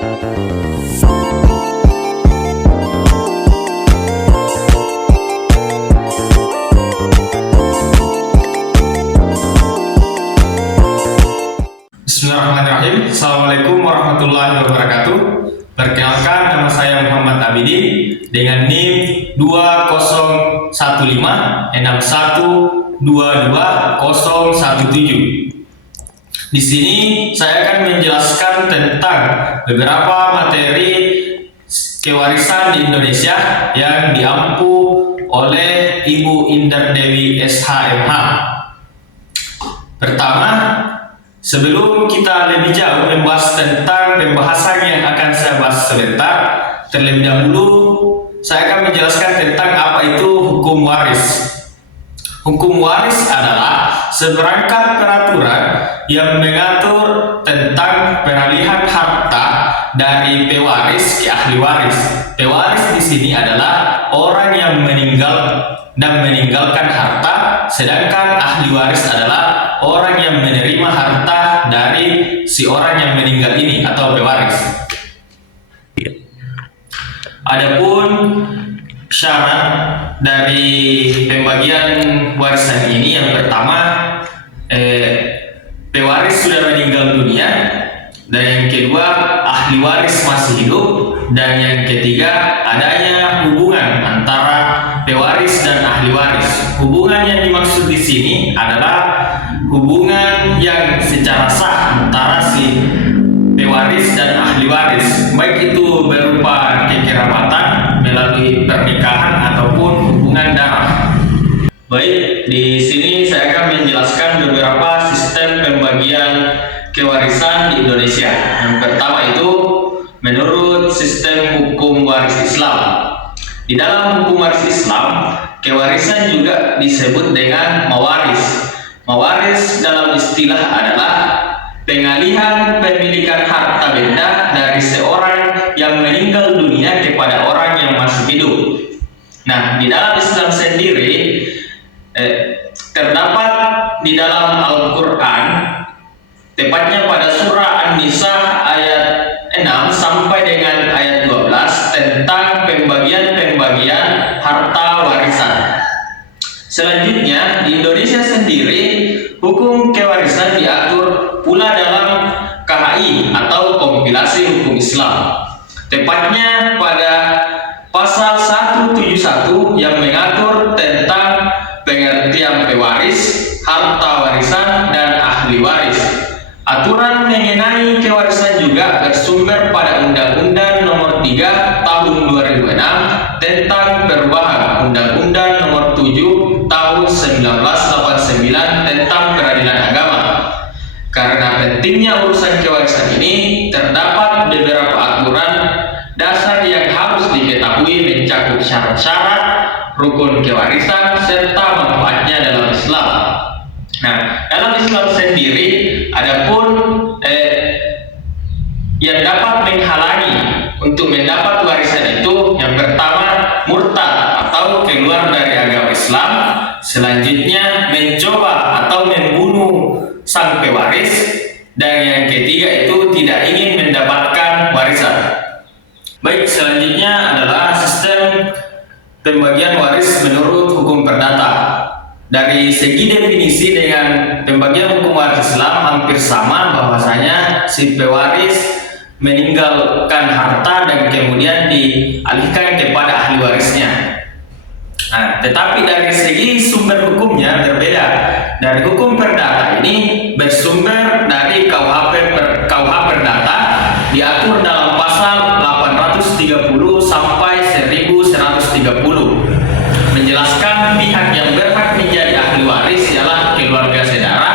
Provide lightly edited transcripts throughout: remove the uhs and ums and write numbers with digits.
Bismillahirrahmanirrahim. Assalamualaikum warahmatullahi wabarakatuh. Perkenalkan, nama saya Muhammad Abidin dengan NIM 201561222017. Di sini saya akan menjelaskan tentang beberapa materi kewarisan di Indonesia yang diampu oleh Ibu Indar Dewi SHMH. Pertama, sebelum kita lebih jauh membahas tentang pembahasan yang akan saya bahas sebentar, terlebih dahulu saya akan menjelaskan tentang apa itu hukum waris. Hukum waris adalah seperangkat peraturan yang mengatur tentang peralihan harta dari pewaris ke ahli waris. Pewaris di sini adalah orang yang meninggal dan meninggalkan harta, sedangkan ahli waris adalah orang yang menerima harta dari si orang yang meninggal ini atau pewaris. Adapun syarat dari pembagian warisan ini, yang pertama, pewaris sudah meninggal dunia, dan yang kedua, ahli waris masih hidup, dan yang ketiga, adanya hubungan antara pewaris dan ahli waris. Hubungan yang dimaksud di sini adalah hubungan yang secara sah antara si pewaris dan ahli waris, baik itu berupa kekerabatan melalui pernikahan ataupun hubungan darah. Baik, di sini saya akan menjelaskan beberapa sistem pembagian kewarisan di Indonesia. Yang pertama itu menurut sistem hukum waris Islam. Di dalam hukum waris Islam, kewarisan juga disebut dengan mawaris. Mawaris dalam istilah adalah pengalihan pemilikan harta benda dari seorang yang meninggal dunia kepada orang yang masih hidup. Nah, di dalam Islam sendiri terdapat di dalam Al-Quran, tepatnya pada surah An-Nisa ayat 6 sampai dengan ayat 12 tentang pembagian harta warisan. Selanjutnya, di Indonesia sendiri, hukum kewarisan diatur pula dalam KHI atau Kompilasi Hukum Islam. Tepatnya pada pasal 171 yang mengatur tentang pengertian pewaris, harta warisan, dan ahli waris. Aturan mengenai kewarisan juga bersumber pada Undang-Undang Nomor 3 Tahun 2006 tentang perubahan Undang-Undang Nomor 7 Tahun 1989 tentang peradilan agama. Karena pentingnya urusan kewarisan ini, terdapat beberapa aturan dasar yang harus diketahui mencakup syarat-syarat, rukun kewarisan, serta manfaatnya dalam Islam. Nah, dalam Islam sendiri, adapun yang dapat menghalangi untuk mendapat warisan itu, yang pertama, murtad atau keluar dari agama Islam. Selanjutnya, mencoba atau membunuh sang pewaris, dan yang ketiga itu tidak ingin mendapatkan warisan. Baik, selanjutnya adalah sistem pembagian waris menurut hukum perdata. Dari segi definisi dengan pembagian hukum waris Islam hampir sama, bahwasanya si pewaris meninggalkan harta dan kemudian dialihkan kepada ahli warisnya. Nah, tetapi dari segi sumber hukumnya berbeda. Dari hukum perdata ini bersumber dari KUH Perdata, diatur dalam pasal 830 sampai 1130, menjelaskan pihak yang berhak menjadi ahli waris ialah keluarga saudara,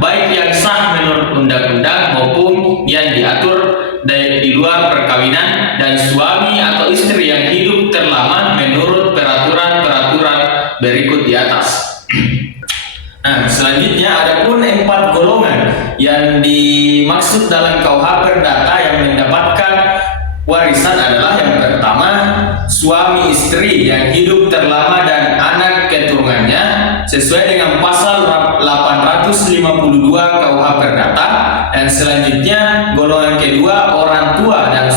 baik yang sah menurut undang-undang maupun yang diatur di luar perkawinan, dan suami atau istri yang hidup terlama menurut peraturan-peraturan berikut di atas. Nah, selanjutnya adapun 4 golongan yang dimaksud dalam KUH Perdata yang mendapatkan warisan adalah, yang pertama, suami istri yang hidup terlama dan anak keturunannya sesuai dengan pasal 852 KUH Perdata, dan selanjutnya golongan kedua, orang tua dan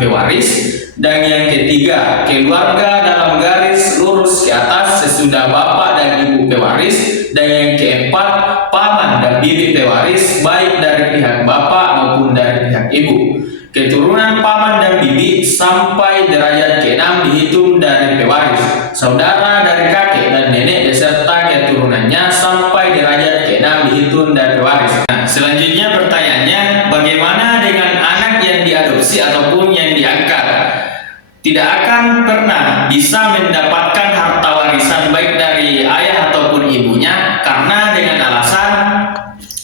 pewaris. Dan yang ketiga, keluarga dalam garis lurus ke atas sesudah bapak dan ibu pewaris. Dan yang keempat, paman dan bibi pewaris baik dari pihak bapak maupun dari pihak ibu. Keturunan paman dan bibi sampai derajat ke-6 dihitung dari pewaris. Saudara dari kakek dan nenek beserta keturunannya sampai derajat ke-6 dihitung dari pewaris. Nah, selanjutnya pertanyaannya, bagaimana dengan anak yang diadopsi ataupun yang diangkat? Tidak akan pernah bisa mendapatkan harta warisan baik dari ayah ataupun ibunya karena dengan alasan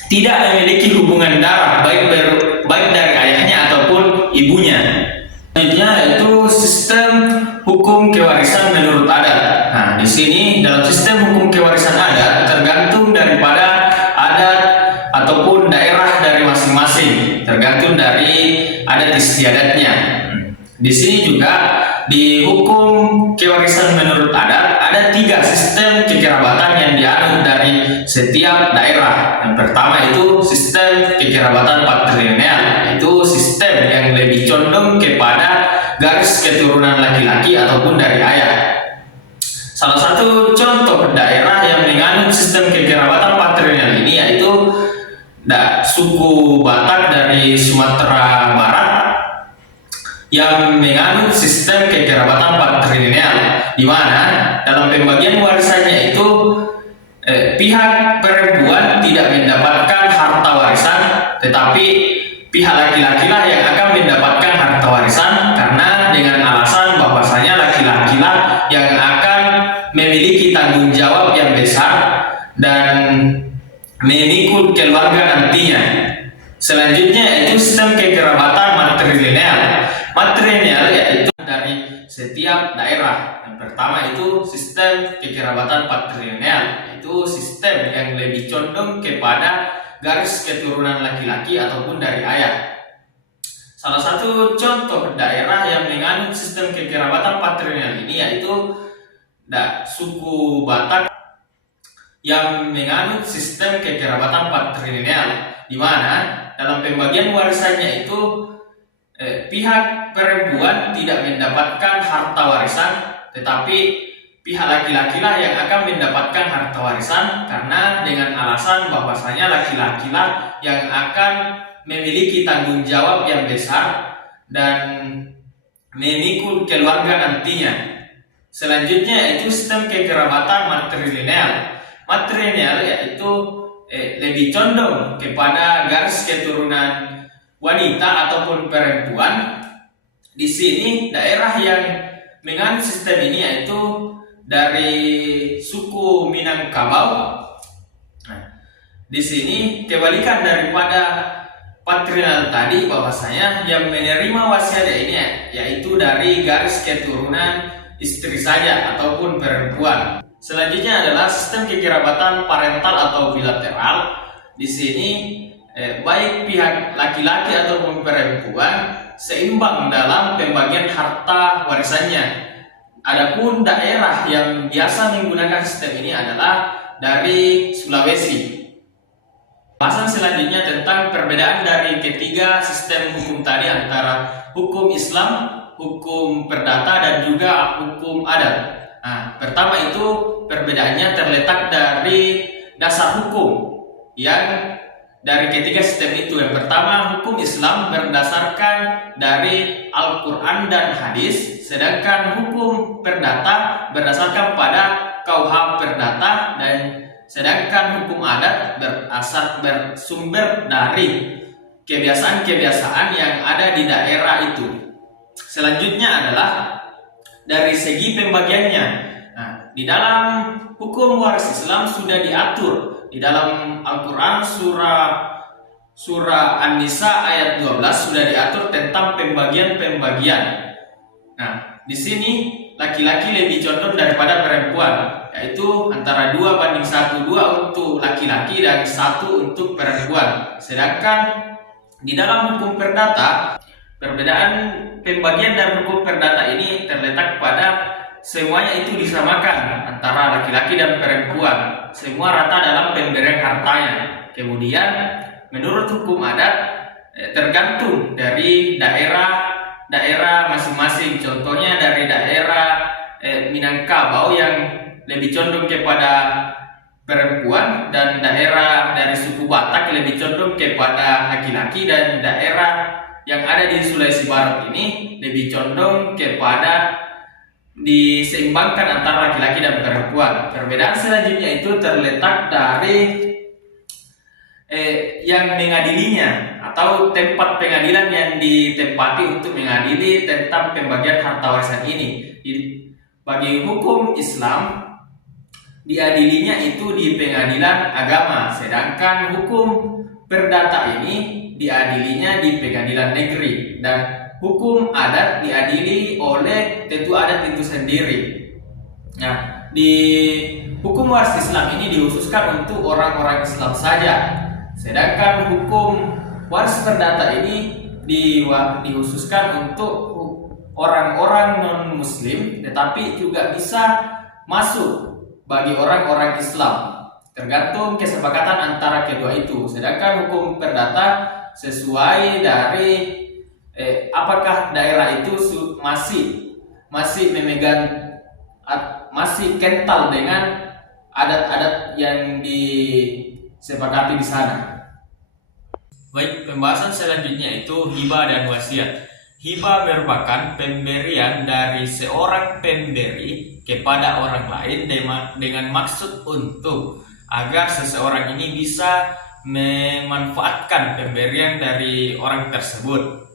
tidak memiliki hubungan darah baik dari ayahnya ataupun ibunya. Selanjutnya itu sistem hukum kewarisan menurut adat. Nah, di sini dalam sistem hukum kewarisan adat tergantung daripada adat ataupun daerah dari masing-masing, tergantung dari adat istiadatnya. Di sini juga di hukum kewarisan menurut adat ada 3 sistem kekerabatan yang dianut dari setiap daerah. Yang pertama itu sistem kekerabatan patrilineal, itu sistem yang lebih condong kepada garis keturunan laki-laki ataupun dari ayah. Salah satu contoh daerah yang menganut sistem kekerabatan patrilineal ini yaitu suku Batak dari Sumatera Barat yang menganut sistem kekerabatan patrilineal, di mana dalam pembagian warisannya itu pihak perempuan tidak mendapatkan harta warisan, tetapi pihak laki-laki lah yang akan mendapatkan harta warisan karena dengan alasan bahwasanya laki-laki lah yang akan memiliki tanggung jawab yang besar dan memikul keluarga nantinya. Selanjutnya itu sistem kekerabatan matrilineal. Matrilineal yaitu dari setiap daerah. Yang pertama itu sistem kekerabatan patrilineal, itu sistem yang lebih condong kepada garis keturunan laki-laki ataupun dari ayah. Salah satu contoh daerah yang menganut sistem kekerabatan patrilineal ini yaitu suku Batak yang menganut sistem kekerabatan patrilineal, di mana dalam pembagian warisannya itu pihak perempuan tidak mendapatkan harta warisan, tetapi pihak laki-laki lah yang akan mendapatkan harta warisan karena dengan alasan bahwasanya laki-laki lah yang akan memiliki tanggung jawab yang besar dan memikul keluarga nantinya. Selanjutnya itu sistem kekerabatan matrilineal. Matrilineal yaitu lebih condong kepada garis keturunan wanita ataupun perempuan. Di sini daerah yang menganut sistem ini yaitu dari suku Minangkabau. Nah, di sini kebalikan daripada patrilineal tadi, bahwasanya yang menerima wasiat ini yaitu dari garis keturunan istri saja ataupun perempuan. Selanjutnya adalah sistem kekerabatan parental atau bilateral. Di sini baik pihak laki-laki ataupun perempuan seimbang dalam pembagian harta warisannya. Adapun daerah yang biasa menggunakan sistem ini adalah dari Sulawesi. Bahasan selanjutnya tentang perbedaan dari ketiga sistem hukum tadi antara hukum Islam, hukum perdata, dan juga hukum adat. Nah, pertama itu perbedaannya terletak dari dasar hukum yang dari ketiga sistem itu. Yang pertama, hukum Islam berdasarkan dari Al-Quran dan hadis, sedangkan hukum perdata berdasarkan pada KUH perdata, dan sedangkan hukum adat bersumber dari kebiasaan-kebiasaan yang ada di daerah itu. Selanjutnya adalah dari segi pembagiannya. Nah, di dalam hukum waris Islam sudah diatur di dalam Al-Quran surah An-Nisa ayat 12 sudah diatur tentang pembagian-pembagian. Nah, di sini laki-laki lebih condong daripada perempuan, yaitu antara 2:1, 2 untuk laki-laki dan 1 untuk perempuan. Sedangkan di dalam hukum perdata, perbedaan pembagian dan hukum perdata ini terletak pada semuanya itu disamakan antara laki-laki dan perempuan, semua rata dalam pemberian hartanya. Kemudian menurut hukum adat tergantung dari daerah daerah masing-masing. Contohnya dari daerah Minangkabau yang lebih condong kepada perempuan, dan daerah dari suku Batak lebih condong kepada laki-laki, dan daerah yang ada di Sulawesi Barat ini lebih condong kepada diseimbangkan antara laki-laki dan perempuan. Perbedaan selanjutnya itu terletak dari yang mengadilinya atau tempat pengadilan yang ditempati untuk mengadili tentang pembagian harta warisan ini. Bagi hukum Islam, diadilinya itu di pengadilan agama, sedangkan hukum perdata ini diadilinya di pengadilan negeri, dan hukum adat diadili oleh tetu adat itu sendiri. Nah, di hukum waris Islam ini dikhususkan untuk orang-orang Islam saja, sedangkan hukum waris perdata ini dikhususkan untuk orang-orang non-muslim, tetapi juga bisa masuk bagi orang-orang Islam, tergantung kesepakatan antara kedua itu. Sedangkan hukum perdata sesuai dari apakah daerah itu masih memegang, masih kental dengan adat-adat yang disepakati di sana. Baik, pembahasan selanjutnya itu hibah dan wasiat. Hibah merupakan pemberian dari seorang pemberi kepada orang lain dengan maksud untuk agar seseorang ini bisa memanfaatkan pemberian dari orang tersebut.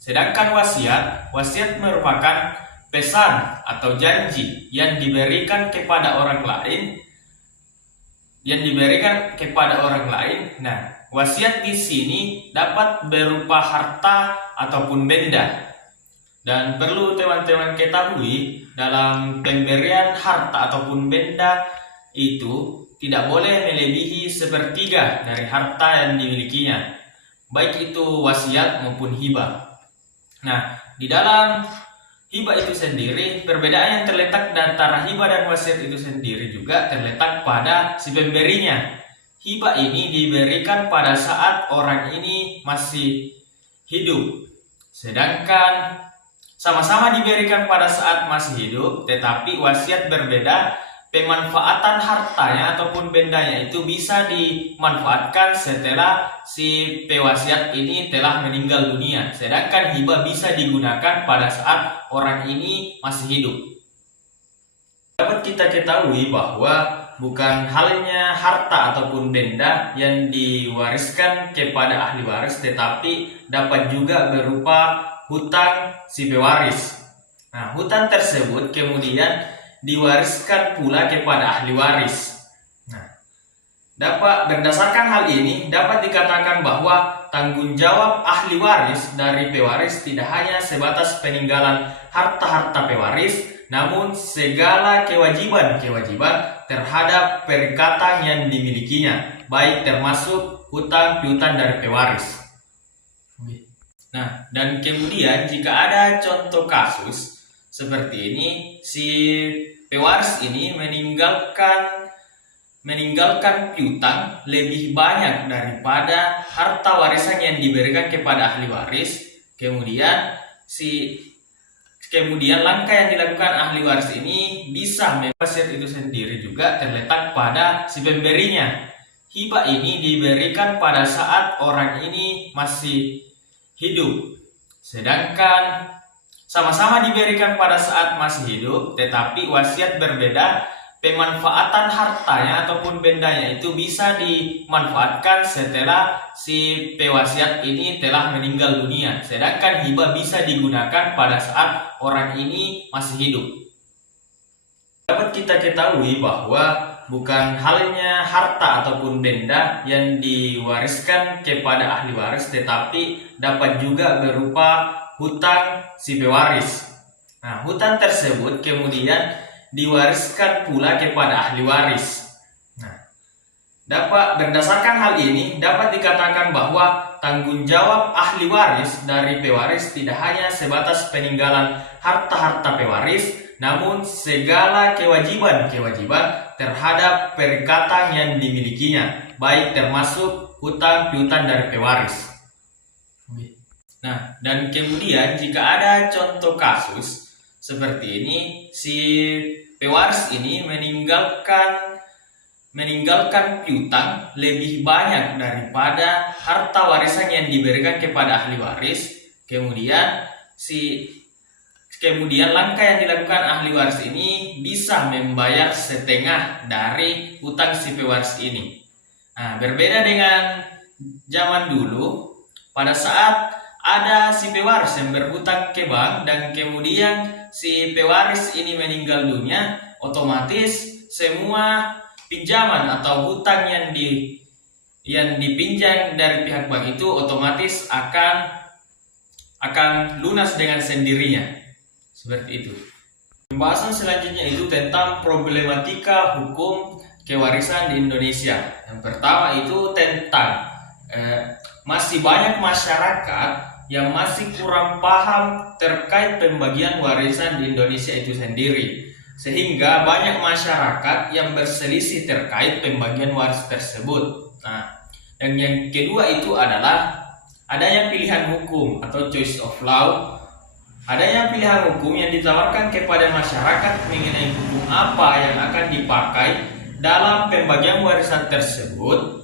Sedangkan wasiat merupakan pesan atau janji yang diberikan kepada orang lain, Nah, wasiat di sini dapat berupa harta ataupun benda. Dan perlu teman-teman ketahui, dalam pemberian harta ataupun benda itu tidak boleh melebihi sepertiga dari harta yang dimilikinya, baik itu wasiat maupun hibah. Nah, di dalam hibah itu sendiri, perbedaan yang terletak antara hibah dan wasiat itu sendiri juga terletak pada si pemberinya. Hibah ini diberikan pada saat orang ini masih hidup, sedangkan sama-sama diberikan pada saat masih hidup, tetapi wasiat berbeda. Pemanfaatan hartanya ataupun bendanya itu bisa dimanfaatkan setelah si pewasiat ini telah meninggal dunia, sedangkan hibah bisa digunakan pada saat orang ini masih hidup. Dapat kita ketahui bahwa bukan halnya harta ataupun benda yang diwariskan kepada ahli waris, tetapi dapat juga berupa hutang si pewaris. Nah, hutang tersebut kemudian diwariskan pula kepada ahli waris. Nah, berdasarkan hal ini dapat dikatakan bahwa tanggung jawab ahli waris dari pewaris tidak hanya sebatas peninggalan harta-harta pewaris, namun segala kewajiban terhadap perikatan yang dimilikinya, baik termasuk hutang piutang dari pewaris. Nah, dan kemudian jika ada contoh kasus seperti ini, si pewaris ini meninggalkan piutang lebih banyak daripada harta warisan yang diberikan kepada ahli waris. Kemudian langkah yang dilakukan ahli waris ini bisa wasiat itu sendiri juga terletak pada si pemberinya. Hibah ini diberikan pada saat orang ini masih hidup, sedangkan sama-sama diberikan pada saat masih hidup, tetapi wasiat berbeda. Pemanfaatan hartanya ataupun bendanya itu bisa dimanfaatkan setelah si pewasiat ini telah meninggal dunia, sedangkan hibah bisa digunakan pada saat orang ini masih hidup. Dapat kita ketahui bahwa bukan halnya harta ataupun benda yang diwariskan kepada ahli waris, tetapi dapat juga berupa hutang si pewaris. Nah, hutang tersebut kemudian diwariskan pula kepada ahli waris. Nah, berdasarkan hal ini dapat dikatakan bahwa tanggung jawab ahli waris dari pewaris tidak hanya sebatas peninggalan harta-harta pewaris, namun segala kewajiban terhadap perikatan yang dimilikinya, baik termasuk hutang piutang dari pewaris. Nah, dan kemudian jika ada contoh kasus seperti ini, si pewaris ini meninggalkan piutang lebih banyak daripada harta warisan yang diberikan kepada ahli waris. Kemudian langkah yang dilakukan ahli waris ini bisa membayar setengah dari hutang si pewaris ini. Nah, berbeda dengan zaman dulu, pada saat ada si pewaris yang berhutang ke bank dan kemudian si pewaris ini meninggal dunia, otomatis semua pinjaman atau hutang yang dipinjam dari pihak bank itu otomatis akan lunas dengan sendirinya. Seperti itu. Pembahasan selanjutnya itu tentang problematika hukum kewarisan di Indonesia. Yang pertama itu tentang masih banyak masyarakat yang masih kurang paham terkait pembagian warisan di Indonesia itu sendiri, sehingga banyak masyarakat yang berselisih terkait pembagian waris tersebut. Nah, dan yang kedua itu adalah adanya pilihan hukum atau choice of law. Adanya pilihan hukum yang ditawarkan kepada masyarakat mengenai hukum apa yang akan dipakai dalam pembagian warisan tersebut.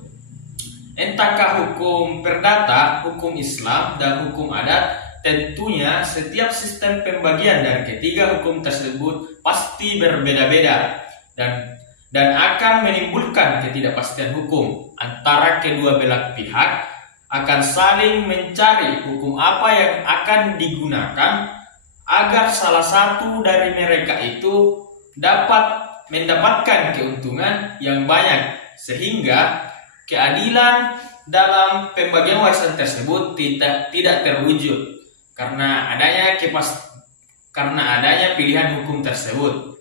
Entahkah hukum perdata, hukum Islam, dan hukum adat. Tentunya setiap sistem pembagian dari ketiga hukum tersebut pasti berbeda-beda dan akan menimbulkan ketidakpastian hukum antara kedua belah pihak, akan saling mencari hukum apa yang akan digunakan agar salah satu dari mereka itu dapat mendapatkan keuntungan yang banyak, sehingga keadilan dalam pembagian warisan tersebut tidak terwujud karena adanya pilihan hukum tersebut.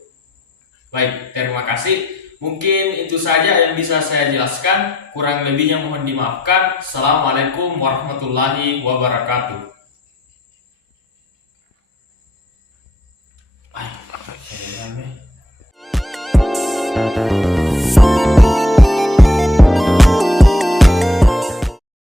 Baik, terima kasih. Mungkin itu saja yang bisa saya jelaskan. Kurang lebihnya mohon dimaafkan. Assalamualaikum warahmatullahi wabarakatuh. Baik.